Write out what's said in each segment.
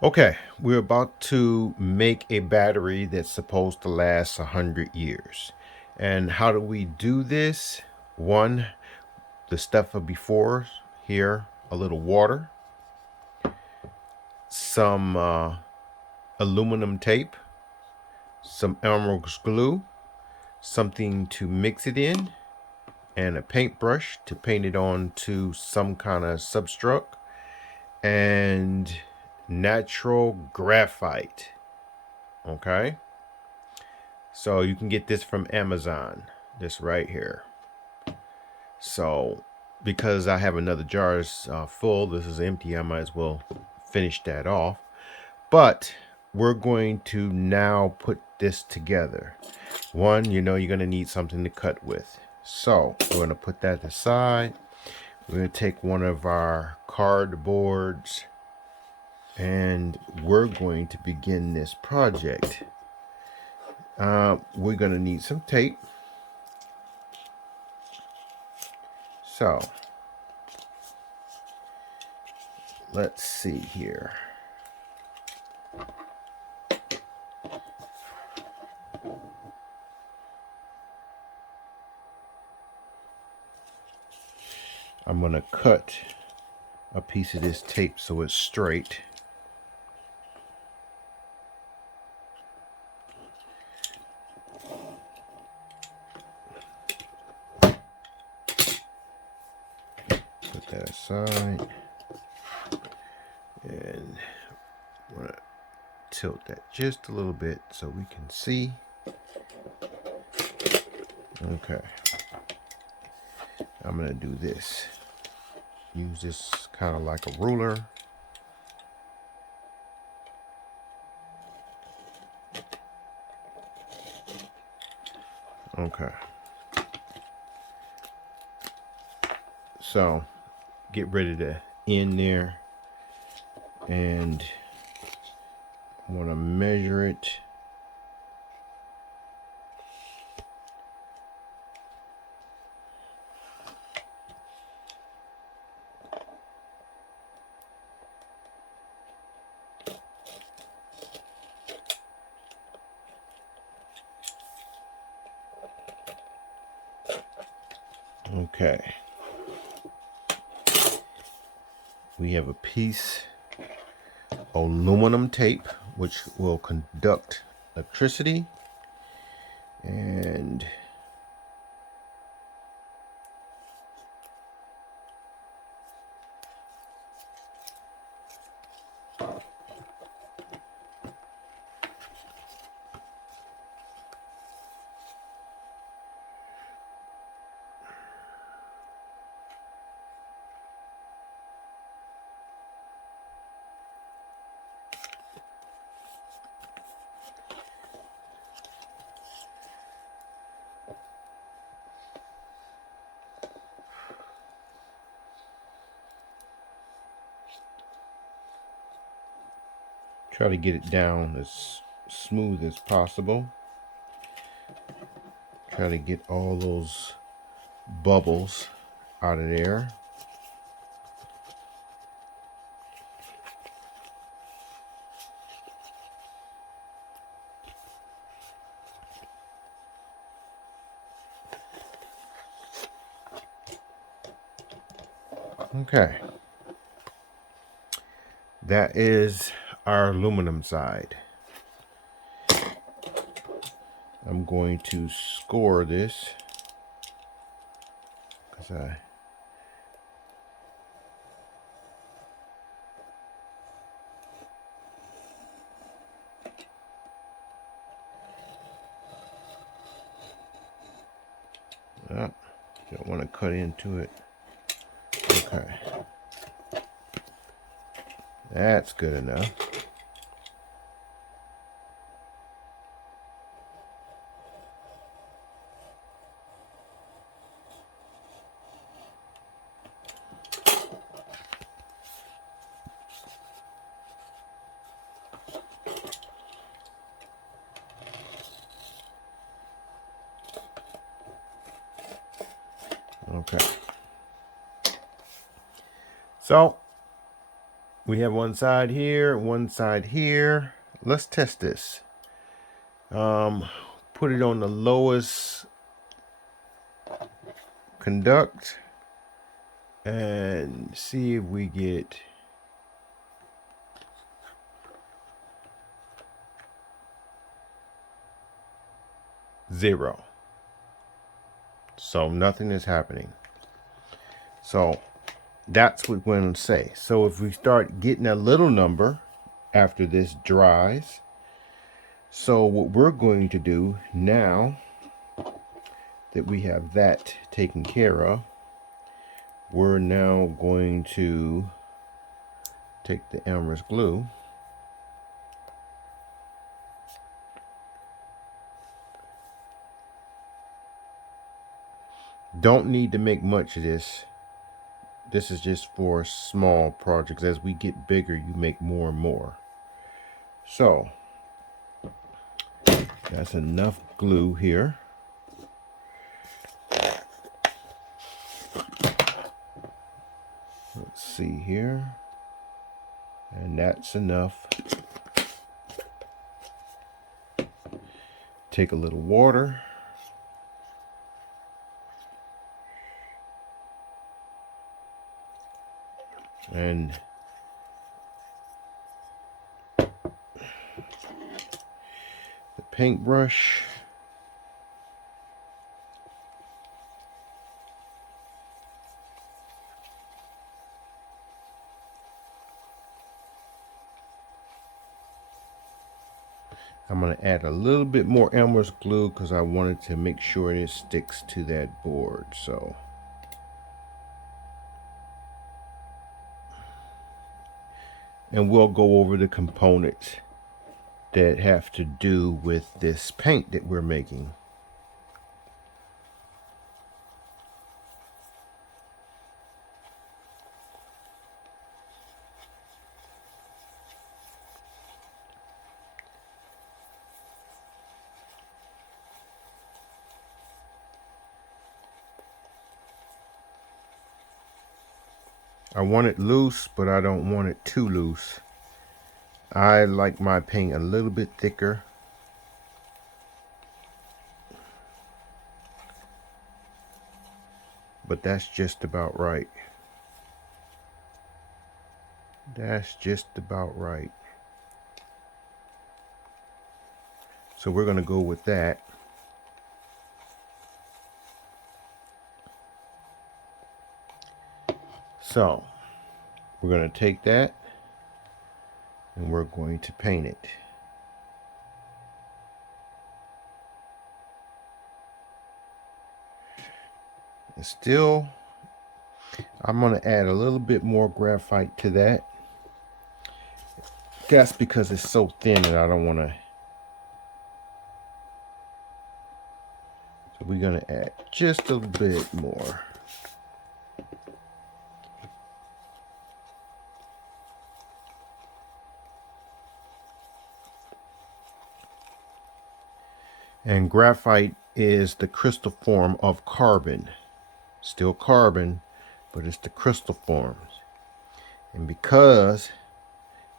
Okay, we're about to make a battery that's supposed to last 100 years. And how do we do this? One, the stuff of before here, a little water, some aluminum tape, some Elmer's glue, something to mix it in, and a paintbrush to paint it onto some kind of substrate, and natural graphite. Okay, so you can get this from Amazon, this right here. So because I have another jar full, this is empty, I might as well finish that off. But we're going to now put this together. One, you're going to need something to cut with. So we're going to put that aside. We're going to take one of our cardboards and we're going to begin this project. We're going to need some tape. So let's see here. I'm going to cut a piece of this tape so it's straight. Put that aside. And I'm going to tilt that just a little bit so we can see. Okay. I'm going to do this. Use this kind of like a ruler. Okay. So get ready to end there. And I want to measure it. Okay. We have a piece of aluminum tape which will conduct electricity, and try to get it down as smooth as possible. Try to get all those bubbles out of there. Okay. That is our aluminum side. I'm going to score this because don't want to cut into it. Okay. That's good enough. Okay. So We have one side here, one side here. Let's test this. Put it on the lowest conduct and see if we get zero. So nothing is happening. So that's what we're going to say. So if we start getting a little number after this dries, so what we're going to do now that we have that taken care of, we're now going to take the amorous glue don't need to make much of this. This is just for small projects. As we get bigger, you make more and more. So that's enough glue here. Let's see here. And that's enough. Take a little water. And the paintbrush. I'm going to add a little bit more amorous glue because I wanted to make sure it sticks to that board. So and we'll go over the components that have to do with this paint that we're making. I want it loose, but I don't want it too loose. I like my paint a little bit thicker. But that's just about right. That's just about right. So we're going to go with that. So we're going to take that and we're going to paint it. And still, I'm going to add a little bit more graphite to that. That's because it's so thin and I don't want to. So we're going to add just a little bit more. And graphite is the crystal form of carbon. Still carbon, but it's the crystal forms. And because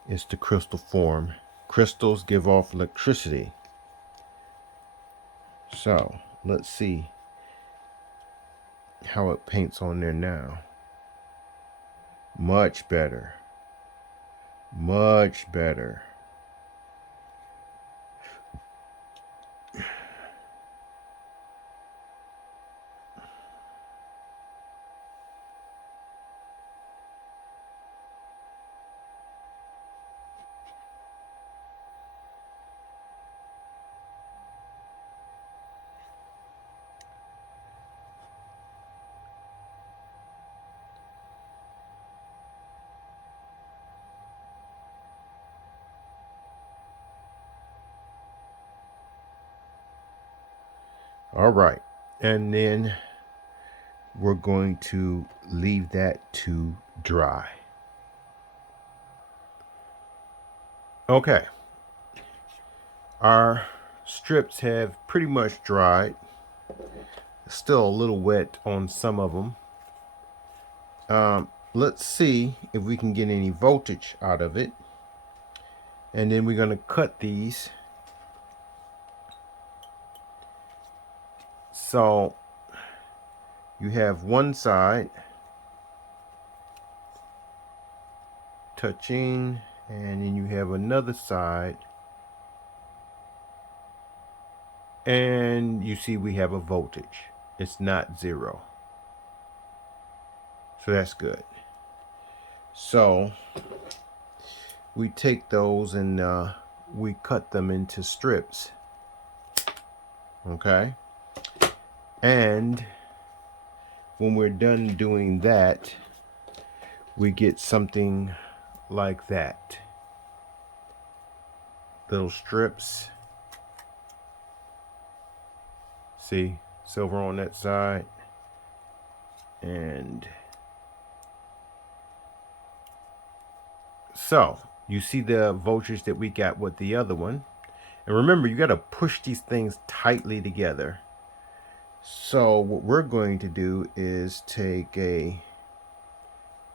it's the crystal form, crystals give off electricity. So let's see how it paints on there now. Much better. Much better. All right, and then we're going to leave that to dry. Okay, our strips have pretty much dried. Still a little wet on some of them. let's see if we can get any voltage out of it. And then we're going to cut these. So you have one side touching, and then you have another side, and you see we have a voltage. It's not 0. So that's good. So we take those and we cut them into strips. Okay. And when we're done doing that, we get something like that. Little strips. See, silver on that side. And so you see the voltage that we got with the other one. And remember, you got to push these things tightly together. So what we're going to do is take a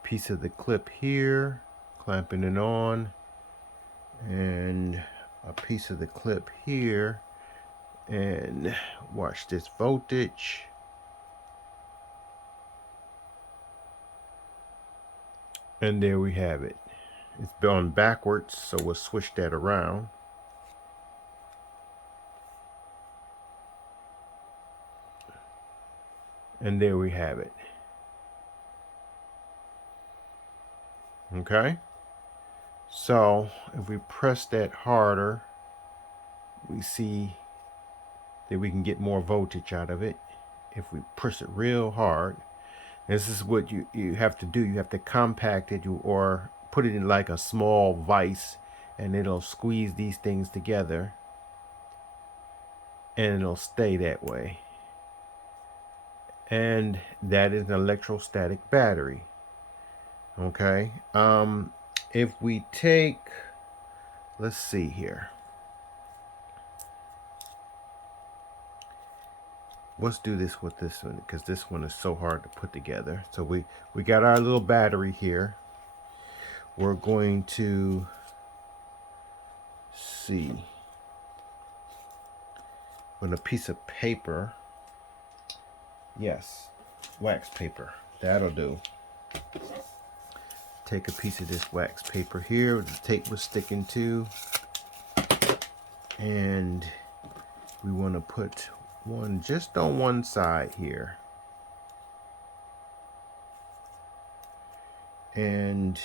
piece of the clip here, clamping it on, and a piece of the clip here, and watch this voltage. And there we have it. It's gone backwards, so we'll switch that around. And there we have it. Okay. So if we press that harder, we see that we can get more voltage out of it. If we push it real hard, this is what you have to do. You have to compact it or put it in like a small vise, and it'll squeeze these things together, and it'll stay that way. And that is an electrostatic battery. Okay. If we take, let's see here. Let's do this with this one, because this one is so hard to put together. So we got our little battery here. We're going to see on a piece of paper. Yes, wax paper. That'll do. Take a piece of this wax paper here the tape was sticking to, and we want to put one just on one side here. And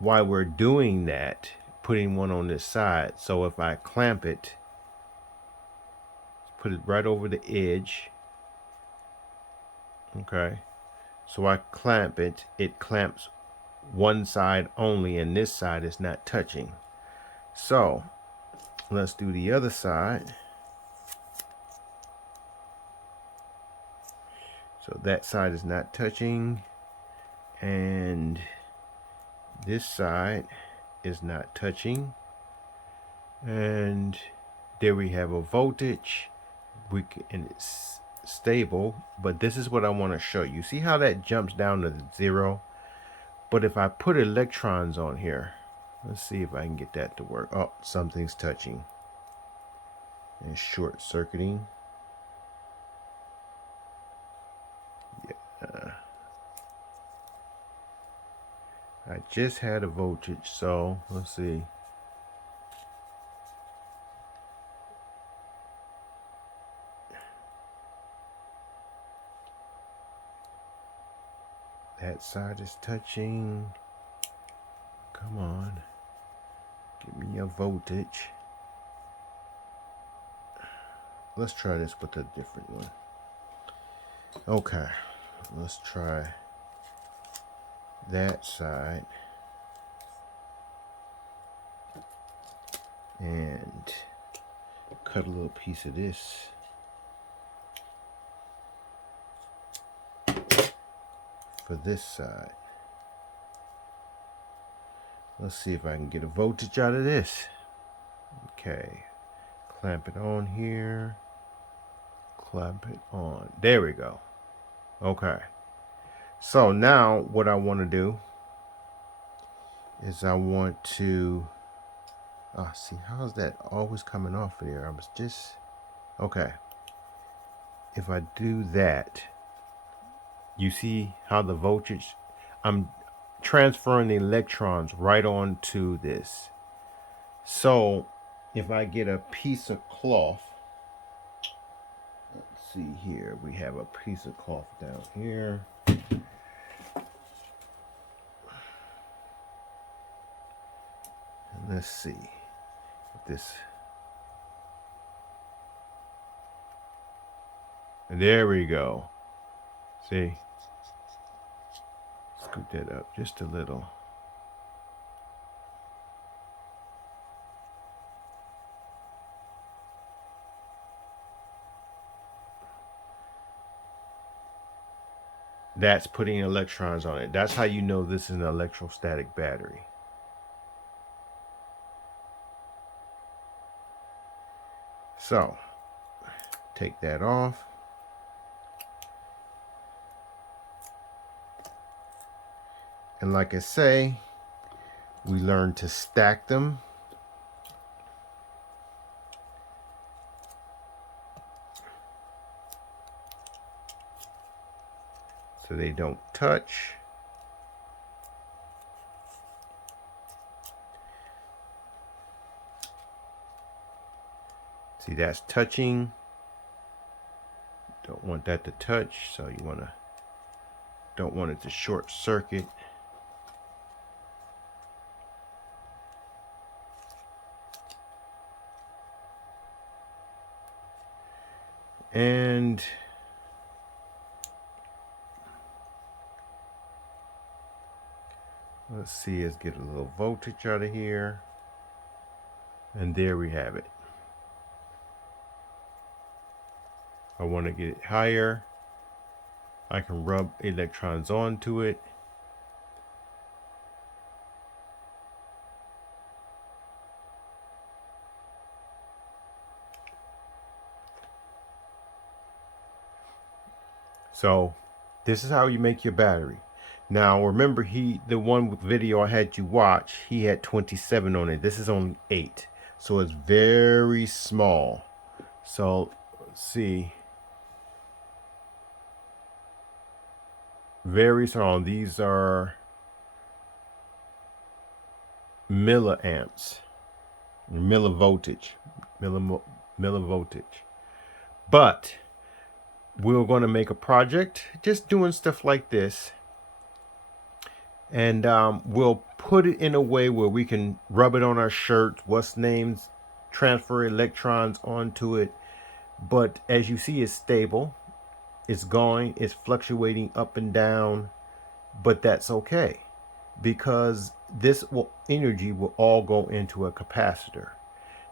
while we're doing that, putting one on this side, so if I clamp it, put it right over the edge. Okay, so I clamp it, it clamps one side only, and this side is not touching. So let's do the other side. So that side is not touching, and this side is not touching, and there we have a voltage. And it's stable, but this is what I want to show you. See how that jumps down to 0? But if I put electrons on here, let's see if I can get that to work. Oh, something's touching and short circuiting. Yeah. I just had a voltage, so let's see. That side is touching. Come on. Give me a voltage. Let's try this with a different one. Okay. Let's try that side. And cut a little piece of this. For this side. Let's see if I can get a voltage out of this. Okay, clamp it on here, clamp it on. There we go. Okay, So now what I want to do is I want to see, how's that always coming off of there? I was just okay. If I do that, you see how the voltage, I'm transferring the electrons right onto this. So if I get a piece of cloth, let's see here, we have a piece of cloth down here. And let's see if this, there we go. See, scoot that up just a little. That's putting electrons on it. That's how you know this is an electrostatic battery. So take that off. And like I say, we learn to stack them. So they don't touch. See, that's touching. Don't want that to touch, so you don't want it to short circuit. And let's see, let's get a little voltage out of here. And there we have it. I want to get it higher. I can rub electrons onto it. So this is how you make your battery. Now remember, the one with video I had you watch, he had 27 on it. This is only 8. So it's very small. So let's see. Very small. These are milliamps, millivoltage. But we're going to make a project just doing stuff like this. And we'll put it in a way where we can rub it on our shirts, what's names, transfer electrons onto it. But as you see, it's stable. It's fluctuating up and down. But that's okay, because this energy will all go into a capacitor.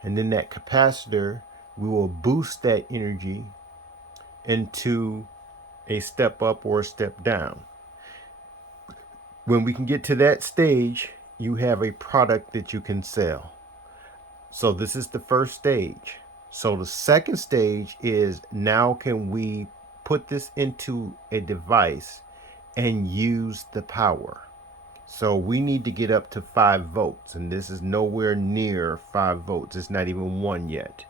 And then that capacitor, we will boost that energy into a step up or a step down. When we can get to that stage, you have a product that you can sell. So this is the first stage. So the second stage is, now can we put this into a device and use the power? So we need to get up to 5 volts, and this is nowhere near 5 volts. It's not even 1 yet.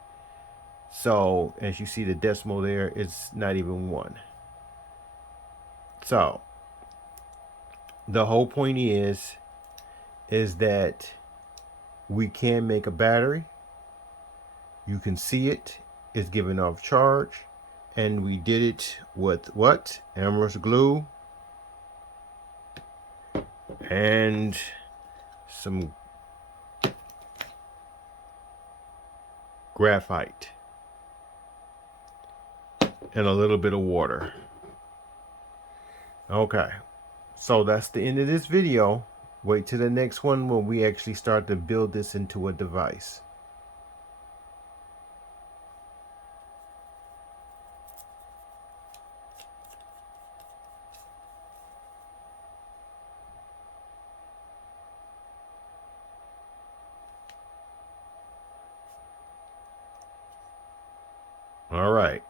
So as you see the decimal there, it's not even 1. So the whole point is that we can make a battery. You can see it is giving off charge, and we did it with what? Amorous glue and some graphite and a little bit of water. Okay, so that's the end of this video. Wait till the next one when we actually start to build this into a device. All right.